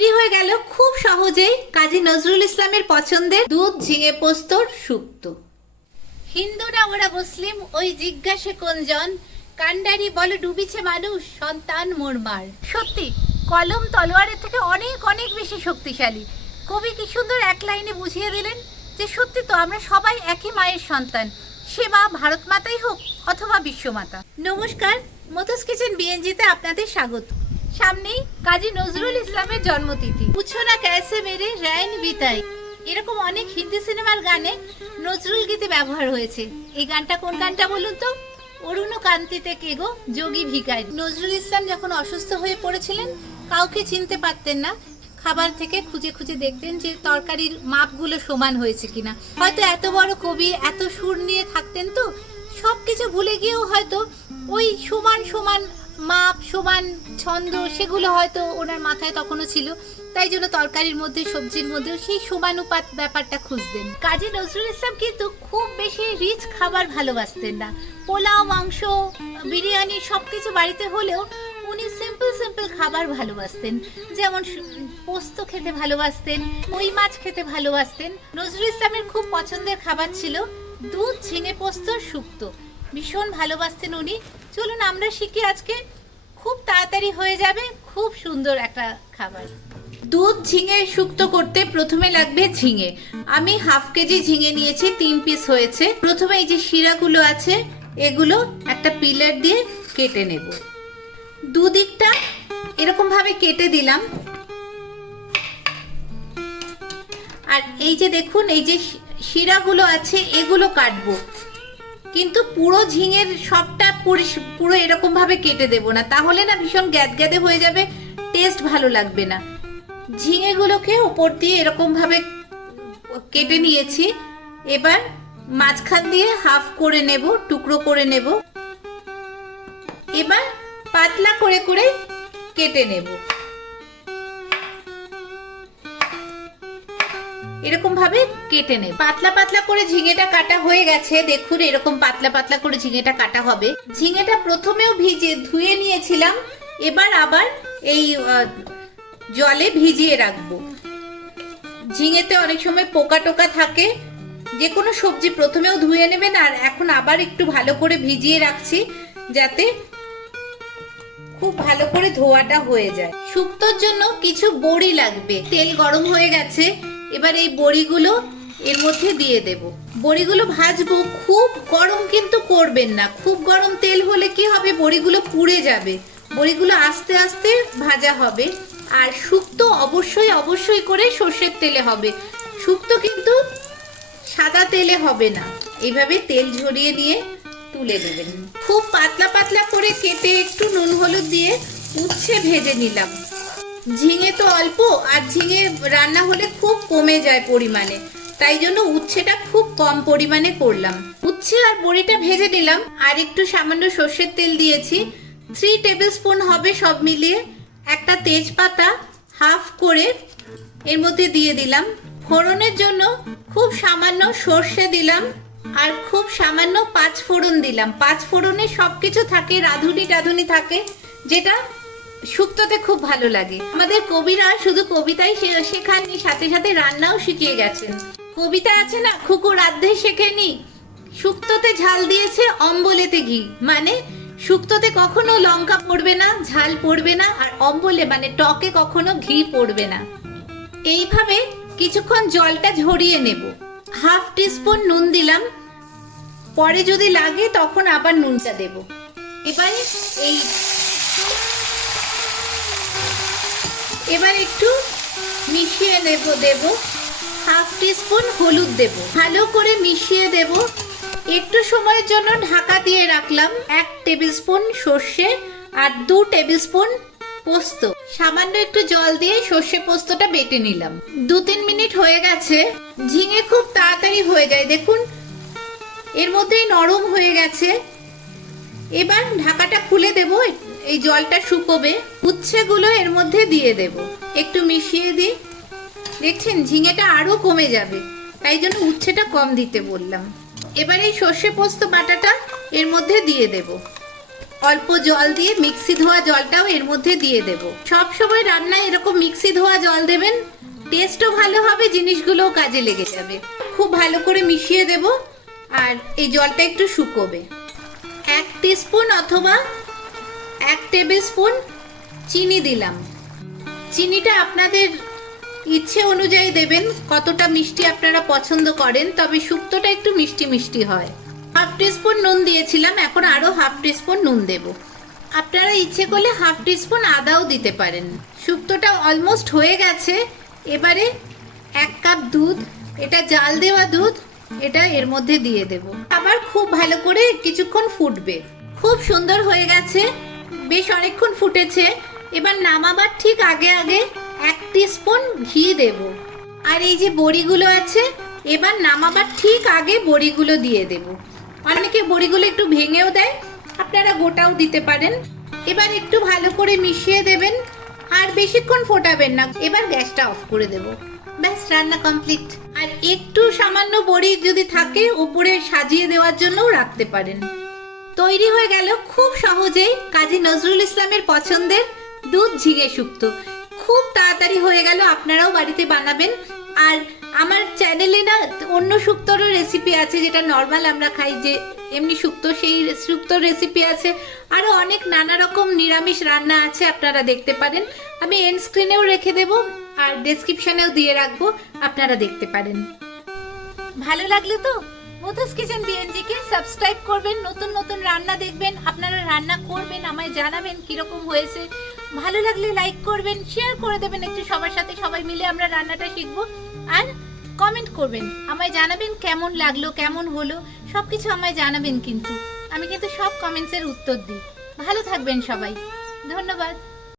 তৈরি হয়ে গেল খুব সহজেই কাজী নজরুল ইসলামের পছন্দের দুধ ঝিঙে পোস্তর শুক্তো। হিন্দু না ওরা মুসলিম ওই জিজ্ঞাসে কোনজন, কান্ডারি বল ডুবিছে মানুষ সন্তান মোরমার। সত্যি কলম তলোয়ারের থেকে অনেক অনেক বেশি শক্তিশালী। কবি কি সুন্দর এক লাইনে বুঝিয়ে দিলেন যে সত্যি তো আমরা সবাই একই মায়ের সন্তান, সে মা ভারত মাতাই হোক অথবা বিশ্বমাতা। নমস্কার, মধুস কিচেন বিএনজিতে আপনাদের স্বাগত। সামনেই কাজী নজরুল ইসলামের জন্মতিথি। পুছো না ক্যাসে মেরে রাইন বিতাই, এরকম অনেক হিন্দি সিনেমার গানে নজরুল গীতি ব্যবহার হয়েছে। এই গানটা কোন গানটা বলুন তো? অরুণ কান্তিতে কে গো যোগী ভিখারি। নজরুল ইসলাম যখন অসুস্থ হয়ে পড়েছিলেন কাউকে চিনতে পারতেন না, খাবার থেকে খুঁজে খুঁজে দেখতেন যে তরকারির মাপগুলো সমান হয়েছে কিনা। হয়তো এত বড় কবি এত সুর নিয়ে থাকতেন তো সবকিছু ভুলে গিয়েও হয়তো ওই সমান সমান মাপ সমান ছন্দ সেগুলো হয়তো ওনার মাথায় তখনও ছিল, তাই জন্য তরকারির মধ্যে সবজির মধ্যেও সেই সমানুপাত ব্যাপারটা খুঁজতেন। কাজী নজরুল ইসলাম কিন্তু খুব বেশি রিচ খাবার ভালোবাসতেন না। পোলাও, মাংস, বিরিয়ানি সবকিছু বাড়িতে হলেও উনি সিম্পল খাবার ভালোবাসতেন। যেমন পোস্ত খেতে ভালোবাসতেন, ওই মাছ খেতে ভালোবাসতেন। নজরুল ইসলামের খুব পছন্দের খাবার ছিল দুধ ঝিঙে পোস্তর শুক্তো, ভীষণ ভালোবাসতেন উনি। চলুন আমরা শিখি আজকে, খুব তাড়াতাড়ি হয়ে যাবে, খুব সুন্দর একটা খাবার। দুধ ঝিঙে শুক্তো করতে প্রথমে লাগবে ঝিঙে। আমি হাফ কেজি ঝিঙে নিয়েছি, 3 পিস হয়েছে। প্রথমে এই যে শিরাগুলো আছে এগুলো একটা পিলার দিয়ে কেটে নেব। দুদিকটা এরকম ভাবে কেটে দিলাম। আর এই যে দেখুন এই যে শিরাগুলো আছে এগুলো কাটবো, কিন্তু পুরো ঝিঙের সবটা পুরো এরকম ভাবে কেটে দেব না, তাহলে না ভীষণ গ্যাদগ্যাদে হয়ে যাবে, টেস্ট ভালো লাগবে না। ঝিঙেগুলোকে উপর দিয়ে এরকম ভাবে কেটে নিয়েছি। এবার মাঝখান দিয়ে হাফ করে নেব, টুকরো করে নেব। এবার পাতলা করে করে কেটে নেব। এরকম ভাবে কেটে নেব। পাতলা পাতলা করে ঝিঙেটা কাটা হয়ে গেছে, দেখুন এরকম পাতলা পাতলা করে ঝিঙেটা কাটা হবে। ঝিঙেটা প্রথমেও ধুয়ে নিয়েছিলাম, এবার আবার এই জলে ভিজিয়ে রাখবো। ঝিঙেতে অনেক সময় পোকা টোকা থাকে, যে কোনো সবজি প্রথমেও ধুয়ে নেবেন। আর এখন আবার একটু ভালো করে ভিজিয়ে রাখছি যাতে খুব ভালো করে ধোয়াটা হয়ে যায়। শুক্তোর জন্য কিছু বড়ি লাগবে। তেল গরম হয়ে গেছে, এবার এই বড়িগুলো এর মধ্যে দিয়ে দেব। বড়িগুলো ভাজবো, খুব গরম কিন্তু করবেন না। খুব গরম তেল হলে কি হবে, বড়িগুলো পুড়ে যাবে। বড়িগুলো আস্তে আস্তে ভাজা হবে। আর শুক্তো অবশ্যই করে সর্ষের তেলে হবে। শুক্তো কিন্তু সাদা তেলে হবে না। এইভাবে তেল ঝরিয়ে নিয়ে তুলে দেবেন। খুব পাতলা পাতলা করে কেটে একটু নুন হলুদ দিয়ে উচ্ছে ভেজে নিলাম। ঝিঙে তো অল্প, আর ঝিঙে রান্না হলে খুব কমে যায় পরিমাণে, তাই জন্য উচ্ছেটা খুব কম পরিমাণে করলাম। উচ্ছে আর বড়িটা ভেজে নিলাম, আর একটু সামান্য সর্ষের তেল দিয়েছি। 3 টেবিল স্পুন হবে সব মিলিয়ে। একটা তেজপাতা হাফ করে এর মধ্যে দিয়ে দিলাম। ফোড়নের জন্য খুব সামান্য সর্ষে দিলাম, আর খুব সামান্য 5 ফোড়ন দিলাম। 5 ফোড়নে সবকিছু থাকে, রাঁধুনি থাকে, যেটা শুক্তোতে খুব ভালো লাগে। আমাদের কবিরা শুধু কবিতাই শেখাননি, সাথে সাথে রান্নাও শিখিয়ে গেছেন। কবিতা আছে না, খুকু রাধে শেখেনি, শুক্তোতে ঝাল দিয়েছে অম্বলেতে ঘি। মানে শুক্তোতে কখনো লঙ্কা পড়বে না, ঝাল পড়বে না, আর অম্বলে মানে টকে কখনো ঘি পড়বে না। এইভাবে কিছুক্ষণ জলটা ঝরিয়ে নেব। হাফ টিস্পুন নুন দিলাম, পরে যদি লাগে তখন আবার নুনটা দেব। এবার একটু মিশিয়ে দেব। হাফ টিস্পুন হলুদ দেব, ভালো করে মিশিয়ে দেব। একটু সময়ের জন্য ঢাকা দিয়ে রাখলাম। 1 টেবিল স্পুন সর্ষে আর 2 টেবিল স্পুন পোস্ত, সামান্য একটু জল দিয়ে সর্ষে পোস্তটা বেটে নিলাম। 2-3 মিনিট হয়ে গেছে। ঝিঙে খুব তাড়াতাড়ি হয়ে যায়, দেখুন এর মধ্যেই নরম হয়ে গেছে। এবার ঢাকাটা খুলে দেব, এই জলটা শুকোবে। উচ্ছেগুলো এর মধ্যে দিয়ে দেব, একটু মিশিয়ে দিই। দেখছেন ঝিঙেটা আরো কমে যাবে, তাই জন্য উচ্ছেটা কম দিতে বললাম। এবার এই সর্ষে পোস্ত বাটাটা এর মধ্যে দিয়ে দেব। অল্প জল দিয়ে মিক্সি ধোয়া জলটাও এর মধ্যে দিয়ে দেব। সব সময় রান্নায় এরকম মিক্সি ধোয়া জল দেবেন, টেস্টও ভালো হবে, জিনিসগুলোও কাজে লেগে যাবে। খুব ভালো করে মিশিয়ে দেব আর এই জলটা একটু শুকোবে। 1 টিস্পুন অথবা 1 টেবিল স্পুন চিনি দিলাম। চিনিটা আপনাদের ইচ্ছে অনুযায়ী দেবেন, কতটা মিষ্টি আপনারা পছন্দ করেন, তবে শুক্তোটা একটু মিষ্টি মিষ্টি হয়। 1/2 টিস্পুন নুন দিয়েছিলাম, এখন আরো 1/2 টিস্পুন নুন দেব। আপনারা ইচ্ছে করলে 1/2 টিস্পুন আদাও দিতে পারেন। শুক্তোটা অলমোস্ট হয়ে গেছে। এবারে 1 কাপ দুধ, এটা জাল দেওয়া দুধ, এটা এর মধ্যে দিয়ে দেব। আবার খুব ভালো করে কিছুক্ষণ ফুটবে। খুব সুন্দর হয়ে গেছে, বেশ অনেকক্ষণ ফুটেছে। এবার নামাবার ঠিক আগে আগে 1 টিস্পুন ঘি দেব। আর এই যে বড়িগুলো আছে, এবার নামাবার ঠিক আগে বড়িগুলো দিয়ে দেব। অনেকে বড়িগুলো একটু ভেঙেও দেয়, আপনারা গোটাও দিতে পারেন। এবার একটু ভালো করে মিশিয়ে দেবেন আর বেশিক্ষণ ফোটাবেন না। এবার গ্যাসটা অফ করে দেব। ব্যাস, রান্না কমপ্লিট। আর একটু সামান্য বড়ি যদি থাকে উপরে সাজিয়ে দেওয়ার জন্যও রাখতে পারেন। তৈরি হয়ে গেল খুব সহজেই কাজী নজরুল ইসলামের পছন্দের দুধ ঝিঙে শুক্তো। খুব তাড়াতাড়ি হয়ে গেল, আপনারাও বাড়িতে বানাবেন। আর আমার চ্যানেলে না অন্য শুক্তোরও রেসিপি আছে, যেটা নর্মাল আমরা খাই যে এমনি শুক্তো, সেই শুক্তোর রেসিপি আছে। আরও অনেক নানা রকম নিরামিষ রান্না আছে, আপনারা দেখতে পারেন। আমি এন্ড স্ক্রিনেও রেখে দেব আর ডেসক্রিপশনেও দিয়ে রাখবো, আপনারা দেখতে পারেন। ভালো লাগলে তো মধুস কিচেন বিএনজি কে সাবস্ক্রাইব করবেন, নতুন নতুন রান্না দেখবেন, আপনারা রান্না করবেন, আমায় জানাবেন কিরকম হয়েছে। ভালো লাগলে লাইক করবেন, শেয়ার করে দেবেন একটু সবার সাথে, সবাই মিলে আমরা রান্নাটা শিখবো। আর কমেন্ট করবেন, আমায় জানাবেন কেমন লাগলো, কেমন হলো, সবকিছু আমায় জানাবেন। কিন্তু আমি কিন্তু সব কমেন্টসের উত্তর দিই। ভালো থাকবেন সবাই, ধন্যবাদ।